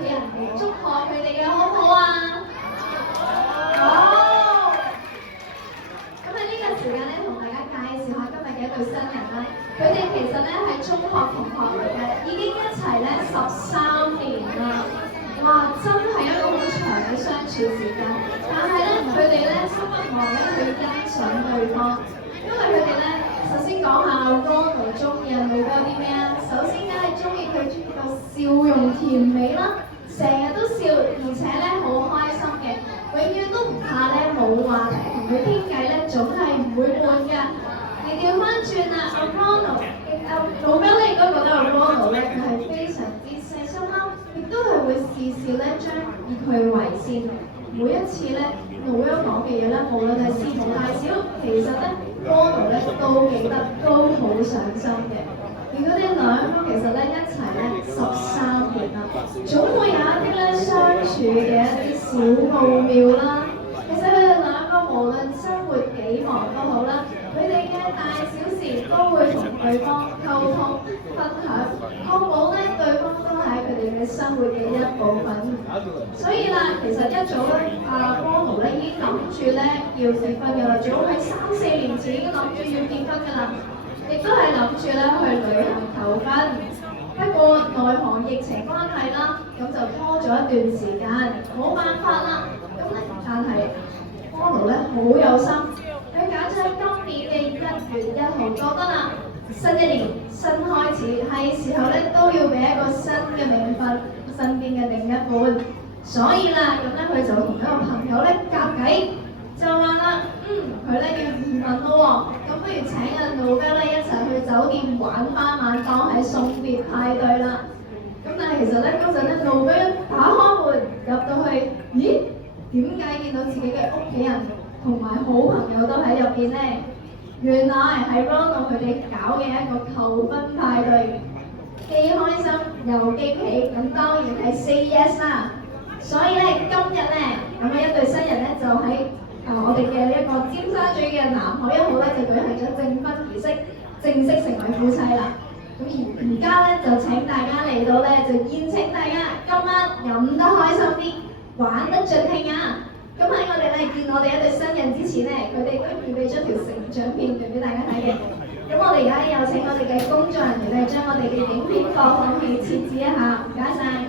企人嚟祝賀佢哋嘅，好唔好啊？好。咁喺呢個時間咧，同大家介紹下今日嘅一對新人啦。佢哋其實咧係中學同學嚟嘅，已經一齊咧13年啦。哇，真係一個好長嘅相處時間。但係咧，佢哋咧都不忘咧去欣賞對方，因為佢哋咧首先講下 Ronald 中意阿老哥啲咩啊？首先梗係中意佢個笑容甜美啦，成日都笑，而且咧好開心嘅，永遠都唔怕咧冇話題，同佢傾偈咧總係唔會悶㗎。而調翻轉啦，阿 Ronald，老姜咧亦都覺得阿 Ronald 咧佢係非常之細心啦，亦都係會事事咧將以佢為先。每一次咧老姜講嘅嘢咧，無論係事無大小，其實咧 Ronald 咧都記得，都好上心嘅。而佢哋兩個其實咧一齊咧13年啦，總會有一啲咧相處嘅一啲小奧妙啦。其實佢哋兩個無論生活幾忙都好啦，佢哋嘅大小事都會同對方溝通分享，確保咧對方都係佢哋嘅生活嘅一部分。所以啦，其實一早咧，阿 Ronald 咧已經諗住咧要結婚㗎啦，早喺3、4年前已經諗住要結婚㗎啦，亦都係諗住咧去旅行求婚。不過奈何疫情關係啦，咁就拖咗一段時間，冇辦法啦。咁咧，但係 Ronald 咧好有心，佢揀咗喺今年嘅1月1號，覺得啦，新一年新開始，係時候咧都要俾一個新嘅名分身邊嘅另一半。所以啦，咁咧佢就同一個朋友咧夾計，就話啦，佢咧要移民咯喎，咁不如請阿 Noel 咧一齊去酒店玩翻晚，當係送別派對啦。咁但係其實咧嗰陣咧 Noel 打開門入到去，咦？點解見到自己嘅屋企人同埋好朋友都喺入邊咧？原來係 Ronald 佢哋搞嘅一個求婚派對，既開心又驚喜，咁當然係 say yes 啦。所以咧，今日咧，咁啊一對新人咧就喺我哋嘅一個尖沙咀嘅南海1號咧就舉行咗證婚儀式，正式成為夫妻啦。咁而家咧就請大家嚟到咧，就宴請大家今晚飲得開心啲，玩得盡興啊！咁喺我哋咧見我哋一對新人之前咧，佢哋都預備咗條成長片段俾大家睇嘅。咁我哋而家有請我哋嘅工作人員咧，將我哋嘅影片播放器設置一下，唔該晒。